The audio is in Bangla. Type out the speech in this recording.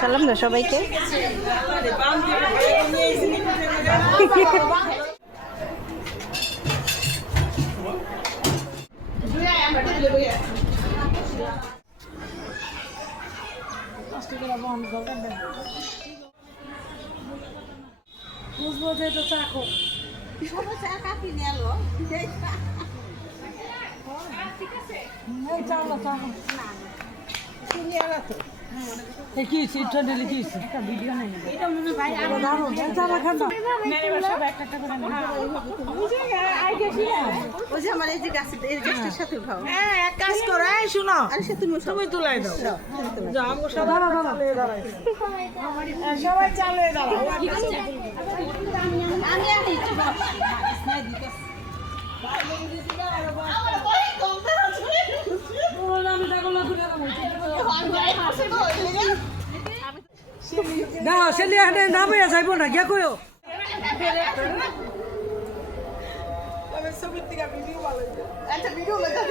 সালাম দাও সবাইকে। বুঝবো যে তো চাকো কি সিটটা দিলে কি একটা ভিডিও নাই এটা মনে ভাই আর দারুন চালা খান সব একটা একটা করে ওই যে আমার এই যে গাছের এই গাছটার সাথে খাও। হ্যাঁ এক কাজ করো এই শুনো আরে সে তুমি তুমি তুলাই দাও যাও আমগো সবাই চালে দাঁড়াই সবাই চালে দাঁড়াও আমি আনি একটু বস স্নেহ দিতে দাও সেলি হাতে নামে যাইব না গিয়া কইও আচ্ছা ভিডিও লাগা